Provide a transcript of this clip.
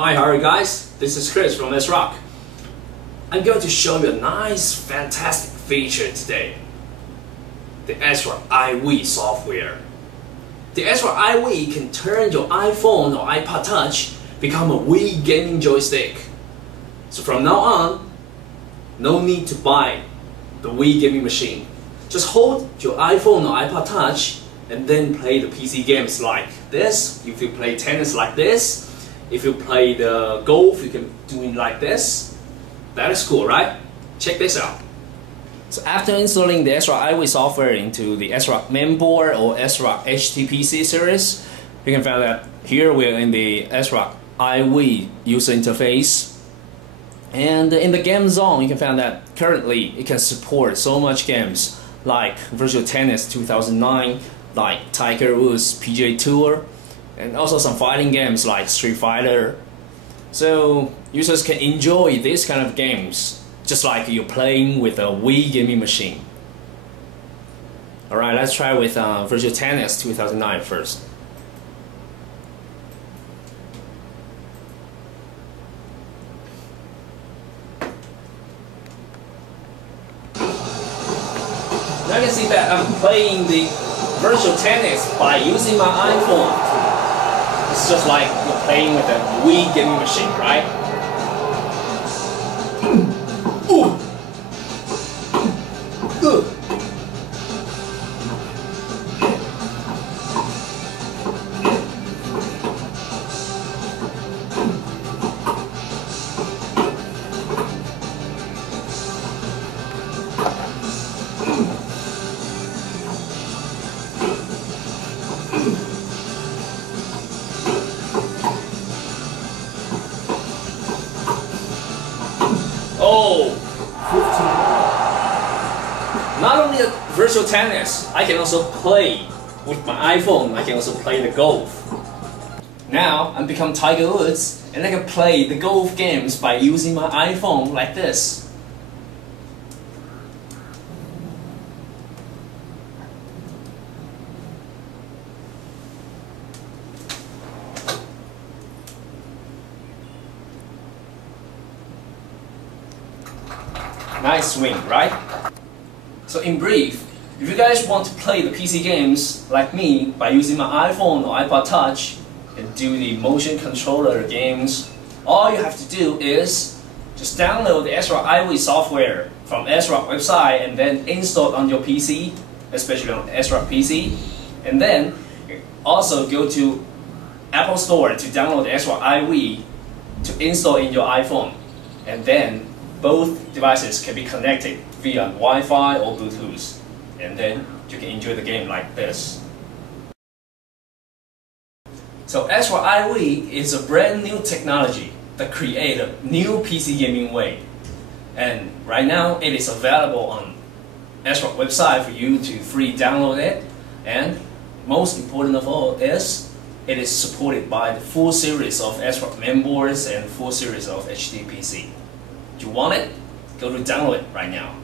Hi, how are you guys? This is Chris from ASRock. I'm going to show you a nice, fantastic feature today. The ASRock AIWI software. The ASRock AIWI can turn your iPhone or iPod Touch become a Wii gaming joystick. So from now on, no need to buy the Wii gaming machine. Just hold your iPhone or iPod Touch and then play the PC games like this. If you play tennis like this, if you play the golf, you can do it like this. That is cool, right? Check this out. So after installing the ASRock AIWI software into the ASRock mainboard or ASRock HTPC series, you can find that here we're in the ASRock AIWI user interface. And in the game zone, you can find that currently it can support so much games like Virtual Tennis 2009, like Tiger Woods PGA Tour, and also some fighting games like Street Fighter. So users can enjoy these kind of games just like you're playing with a Wii gaming machine. Alright, let's try with Virtual Tennis 2009 first. Now you can see that I'm playing the Virtual Tennis by using my iPhone. It's just like you're playing with a Wii gaming machine, right? Ooh. Oh! Not only the Virtual Tennis, I can also play with my iPhone. I can also play the golf. Now I'm become Tiger Woods and I can play the golf games by using my iPhone like this. Nice swing, right? So in brief, if you guys want to play the PC games like me by using my iPhone or iPod Touch and do the motion controller games, all you have to do is just download the ASRock AIWI software from ASRock website and then install it on your PC, especially on ASRock PC, and then also go to Apple Store to download the ASRock AIWI to install in your iPhone, and then both devices can be connected via Wi-Fi or Bluetooth, and then you can enjoy the game like this. So ASRock AIWI is a brand new technology that creates a new PC gaming way, and right now it is available on ASRock website for you to free download it, and most important of all is it is supported by the full series of ASRock mainboards and full series of HTPC. If you want it, go to download it right now.